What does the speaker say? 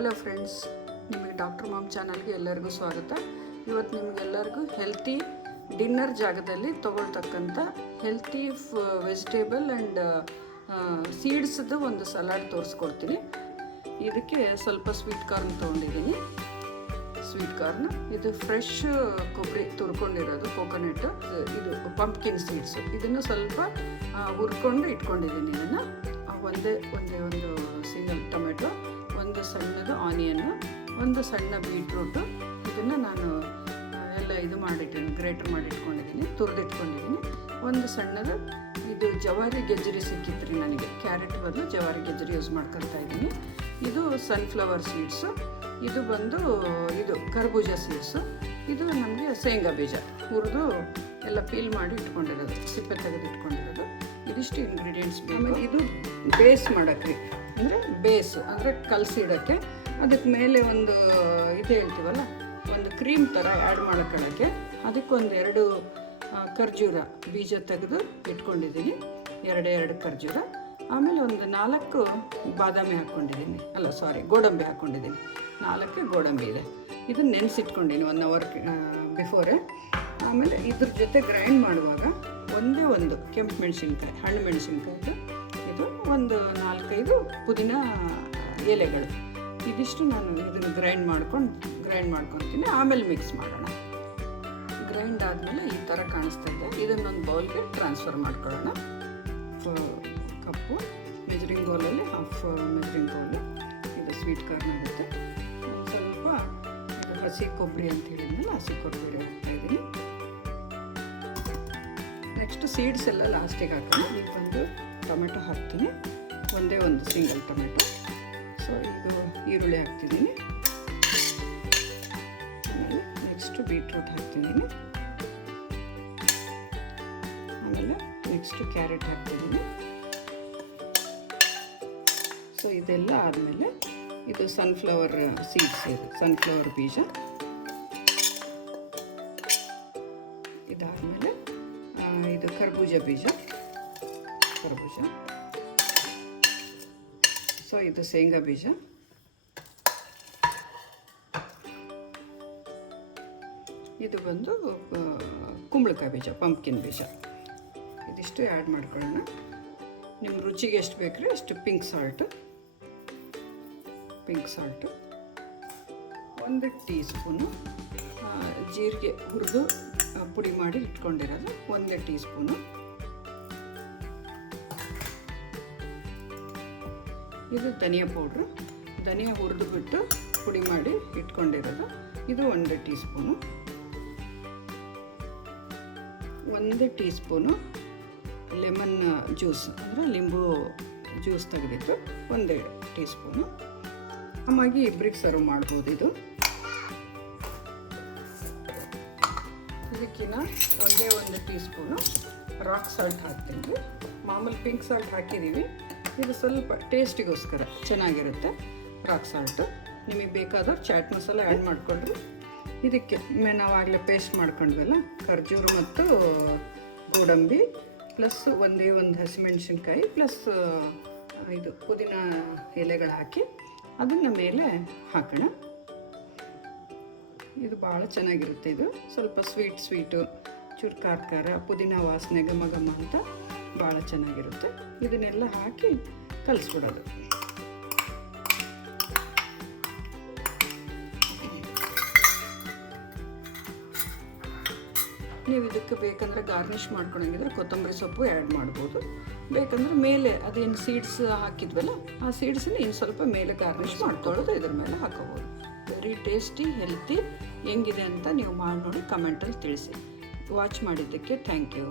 Hello friends ನಿಮಗೆ doctor mom ಚಾನಲ್ಗೆ ಎಲ್ಲರಿಗೂ ಸ್ವಾಗತ. ಇವತ್ತು ನಿಮಗೆಲ್ಲರಿಗೂ ಹೆಲ್ತಿ ಡಿನ್ನರ್ ಜಾಗದಲ್ಲಿ ತೊಗೊಳ್ತಕ್ಕಂಥ ಹೆಲ್ತಿ ವೆಜಿಟೇಬಲ್ ಆ್ಯಂಡ್ ಸೀಡ್ಸ್ದು ಒಂದು ಸಲಾಡ್ ತೋರಿಸ್ಕೊಡ್ತೀನಿ. ಇದಕ್ಕೆ ಸ್ವಲ್ಪ ಸ್ವೀಟ್ ಕಾರ್ನ್ ತೊಗೊಂಡಿದ್ದೀನಿ. ಸ್ವೀಟ್ ಕಾರ್ನ್ ಇದು ಫ್ರೆಶ್ ಕೊಬ್ಬರಿ ತುರ್ಕೊಂಡಿರೋದು ಕೋಕೋನಟ್ ಇದು ಪಂಪ್ಕಿನ್ ಸೀಡ್ಸ್ ಇದನ್ನು ಸ್ವಲ್ಪ ಹುರ್ಕೊಂಡು ಇಟ್ಕೊಂಡಿದ್ದೀನಿ ಇದನ್ನು. ಒಂದೇ ಒಂದೇ ಒಂದು ಸಿಂಗಲ್ ಟೊಮೆಟೊ ಒಂದು ಸಣ್ಣದು ಆನಿಯನ್ನು, ಒಂದು ಸಣ್ಣ ಬೀಟ್ರೂಟು, ಇದನ್ನು ನಾನು ಎಲ್ಲ ಇದು ಮಾಡಿಟ್ಟೀನಿ, ಗ್ರೇಟರ್ ಮಾಡಿಟ್ಕೊಂಡಿದ್ದೀನಿ ತುರಿದಿಟ್ಕೊಂಡಿದ್ದೀನಿ ಒಂದು ಸಣ್ಣದು, ಇದು ಜವಾರಿ ಗೆಜ್ಜರಿ ಸಿಕ್ಕಿತ್ರಿ ನನಗೆ. ಕ್ಯಾರೆಟ್ ಬದಲು ಜವಾರಿ ಗೆಜ್ಜರಿ ಯೂಸ್ ಮಾಡ್ಕೊಳ್ತಾ ಇದ್ದೀನಿ ಇದು ಸನ್ಫ್ಲವರ್ ಸೀಡ್ಸು ಇದು ಬಂದು, ಇದು ಕರ್ಬೂಜ ಸೀಡ್ಸು ಇದು ನಮಗೆ ಶೇಂಗಾ ಬೀಜ. ಹುರಿದು ಎಲ್ಲ ಪೀಲ್ ಮಾಡಿ ಇಟ್ಕೊಂಡಿರೋದು, ಸಿಪ್ಪೆ ತೆಗೆದು ಇಟ್ಕೊಂಡಿರೋದು ಇದಿಷ್ಟು ಇಂಗ್ರೀಡಿಯೆಂಟ್ಸ್ ಬೇಕು. ಇದು ಬೇಸ್ ಮಾಡೋಕ್ಕೆ ಅಂದರೆ ಬೇಸು, ಅಂದರೆ ಕಲಸಿಡೋಕ್ಕೆ ಅದಕ್ಕೆ ಮೇಲೆ ಒಂದು, ಇದು ಹೇಳ್ತೀವಲ್ಲ, ಒಂದು ಕ್ರೀಮ್ ಥರ ಆ್ಯಡ್ ಮಾಡ್ಕೊಳ್ಳೋಕ್ಕೆ ಅದಕ್ಕೊಂದು ಎರಡು ಖರ್ಜೂರ ಬೀಜ ತೆಗೆದು ಇಟ್ಕೊಂಡಿದ್ದೀನಿ. ಎರಡು ಎರಡು ಖರ್ಜೂರ. ಆಮೇಲೆ ಒಂದು ನಾಲ್ಕು ಬಾದಾಮಿ ಹಾಕ್ಕೊಂಡಿದ್ದೀನಿ. ಅಲ್ಲ ಸಾರಿ ಗೋಡಂಬಿ ಹಾಕ್ಕೊಂಡಿದ್ದೀನಿ. ನಾಲ್ಕು ಗೋಡಂಬಿ ಇದೆ. ಇದನ್ನು ನೆನೆಸಿಟ್ಕೊಂಡಿನಿ ಒನ್ ಅವರ್ ಬಿಫೋರೆ ಆಮೇಲೆ ಇದ್ರ ಜೊತೆ ಗ್ರೈಂಡ್ ಮಾಡುವಾಗ ಒಂದೇ ಒಂದು ಕೆಂಪು ಮೆಣಸಿನ್ಕಾಯಿ, ಹಣ್ಣು ಮೆಣಸಿನ್ಕಾಯ್ದು ಇದು ಒಂದು ನಾಲ್ಕೈದು ಪುದೀನ ಎಲೆಗಳು. ಇದಿಷ್ಟು ನಾನು ಇದನ್ನು ಗ್ರೈಂಡ್ ಮಾಡ್ಕೊಂಡು ಗ್ರೈಂಡ್ ಮಾಡ್ಕೊತೀನಿ. ಆಮೇಲೆ ಮಿಕ್ಸ್ ಮಾಡೋಣ. ಗ್ರೈಂಡ್ ಆದಮೇಲೆ ಈ ಥರ ಕಾಣಿಸ್ತಾ ಇದೆ. ಇದನ್ನೊಂದು ಬೌಲ್ಗೆ ಟ್ರಾನ್ಸ್ಫರ್ ಮಾಡ್ಕೊಳ್ಳೋಣ. ಕಪ್ಪು ಮೆಜರಿಂಗ್ ಬೌಲಲ್ಲಿ ಹಾಫ್ ಮೆಜರಿಂಗ್ ಬೌಲು ಇದು ಸ್ವೀಟ್ ಕಾರ್ನ್ ಆಗುತ್ತೆ. ಸ್ವಲ್ಪ ಹಸಿ ಕೊಬ್ಬರಿ ಅಂತ ಹೇಳಿದ್ಮೇಲೆ ಹಸಿ ಕೊಬ್ಬರಿ ಹಾಕ್ತಾ ಇದ್ದೀನಿ ನೆಕ್ಸ್ಟ್ ಸೀಡ್ಸ್ ಎಲ್ಲ ಲಾಸ್ಟಿಗೆ ಹಾಕೋಣ. ಈಗ ಬಂದು ಟೊಮೆಟೊ ಒಂದೇ ಒಂದು ಸಿಂಗಲ್ ಟೊಮೆಟೊ. ಸೊ ಇದು ಈರುಳ್ಳಿ ಹಾಕ್ತಿದ್ದೀನಿ. ಆಮೇಲೆ ನೆಕ್ಸ್ಟ್ ಬೀಟ್ರೂಟ್ ಹಾಕ್ತಿದ್ದೀನಿ. ಆಮೇಲೆ ನೆಕ್ಸ್ಟ್ ಕ್ಯಾರೆಟ್ ಹಾಕ್ತಿದ್ದೀನಿ. ಸೊ ಇದೆಲ್ಲ ಆದಮೇಲೆ ಇದು ಸನ್ಫ್ಲವರ್ ಸೀಡ್ಸ್ ಇದು ಸನ್ಫ್ಲವರ್ ಬೀಜ. ಇದಾದಮೇಲೆ ಇದು ಕರ್ಬೂಜ ಬೀಜ. ಕರ್ಬೂಜ. ಸೊ, ಇದು ಶೇಂಗಾ ಬೀಜ. ಇದು ಬಂದು ಕುಂಬಳಕಾಯಿ ಬೀಜ ಪಂಪ್ಕಿನ್ ಬೀಜ. ಇದಿಷ್ಟು ಆ್ಯಡ್ ಮಾಡ್ಕೊಳ್ಳೋಣ. ನಿಮ್ಮ ರುಚಿಗೆ ಎಷ್ಟು ಬೇಕ್ರೆ ಅಷ್ಟು ಪಿಂಕ್ ಸಾಲ್ಟು ಪಿಂಕ್ ಸಾಲ್ಟು ಒಂದು ಟೀ ಸ್ಪೂನು ಜೀರಿಗೆ ಹುರಿದು ಪುಡಿ ಮಾಡಿ ಇಟ್ಕೊಂಡಿರೋದು. ಒಂದೇ ಟೀ ಸ್ಪೂನು ಇದು ಧನಿಯಾ ಪೌಡ್ರು. ಧನಿಯಾ ಹುರಿದು ಬಿಟ್ಟು ಪುಡಿ ಮಾಡಿ ಇಟ್ಕೊಂಡಿರೋದು. ಇದು ಒಂದು ಟೀ ಸ್ಪೂನು ಒಂದು ಟೀ ಸ್ಪೂನು ಲೆಮನ್ ಜ್ಯೂಸ್, ಅಂದರೆ ಲಿಂಬು ಜ್ಯೂಸ್ ತೆಗೆದಿತ್ತು ಒಂದು ಟೀ ಸ್ಪೂನು ಆಮಾಗಿ ಇಬ್ಬರಿಗೆ ಸರ್ವ್ ಮಾಡ್ಬೋದು ಇದು. ಇದಕ್ಕಿನ್ನ ಒಂದೇ ಒಂದು ಟೀ ಸ್ಪೂನು ರಾಕ್ ಸಾಲ್ಟ್ ಹಾಕ್ತೀನಿ. ಮಾಮೂಲಿ ಪಿಂಕ್ ಸಾಲ್ಟ್ ಹಾಕಿದ್ದೀವಿ. ಇದು ಸ್ವಲ್ಪ ಟೇಸ್ಟಿಗೋಸ್ಕರ ಚೆನ್ನಾಗಿರುತ್ತೆ ರಾಕ್ ಸಾಲ್ಟು. ನಿಮಗೆ ಬೇಕಾದವ್ರು ಚಾಟ್ ಮಸಾಲ ಆ್ಯಡ್ ಮಾಡಿಕೊಂಡ್ರೆ. ಇದಕ್ಕೆ ನಾವು ನಾವಾಗಲೇ ಪೇಸ್ಟ್ ಮಾಡ್ಕೊಂಡ್ವಲ್ಲ, ಖರ್ಜೂರು ಮತ್ತು ಗೋಡಂಬಿ, ಪ್ಲಸ್ ಒಂದೇ ಒಂದು ಹಸಿಮೆಣ್ಸಿನ್ಕಾಯಿ, ಪ್ಲಸ್ ಇದು ಪುದೀನ ಎಲೆಗಳು ಹಾಕಿ ಅದನ್ನು ಮೇಲೆ ಹಾಕೋಣ. ಇದು ಭಾಳ ಚೆನ್ನಾಗಿರುತ್ತೆ ಇದು. ಸ್ವಲ್ಪ ಸ್ವೀಟ್ ಸ್ವೀಟು, ಚೂರು ಖಾರ ಖಾರ, ಪುದೀನ ವಾಸನೆ ಘಮ ಘಮ ಅಂತ ಭಾಳ ಚೆನ್ನಾಗಿರುತ್ತೆ. ಇದನ್ನೆಲ್ಲ ಹಾಕಿ ಕಲಿಸ್ಬಿಡೋದು. ನೀವು ಇದಕ್ಕೆ ಬೇಕಂದ್ರೆ ಗಾರ್ನಿಷ್ ಮಾಡ್ಕೊಳಂಗಿದ್ರೆ ಕೊತ್ತಂಬರಿ ಸೊಪ್ಪು ಆ್ಯಡ್ ಮಾಡ್ಬೋದು. ಬೇಕಂದ್ರೆ ಮೇಲೆ ಅದೇನು ಸೀಡ್ಸ್ ಹಾಕಿದ್ವಲ್ಲ, ಆ ಸೀಡ್ಸನ್ನ ಇನ್ನು ಸ್ವಲ್ಪ ಮೇಲೆ ಗಾರ್ನಿಷ್ ಮಾಡ್ಕೊಳ್ಳೋದು, ಇದ್ರ ಮೇಲೆ ಹಾಕೋಬೋದು. ವೆರಿ ಟೇಸ್ಟಿ ಹೆಲ್ತಿ ಹೆಂಗಿದೆ ಅಂತ ನೀವು ಮಾಡಿ ನೋಡಿ ಕಮೆಂಟಲ್ಲಿ ತಿಳಿಸಿ. ವಾಚ್ ಮಾಡಿದ್ದಕ್ಕೆ ಥ್ಯಾಂಕ್ ಯು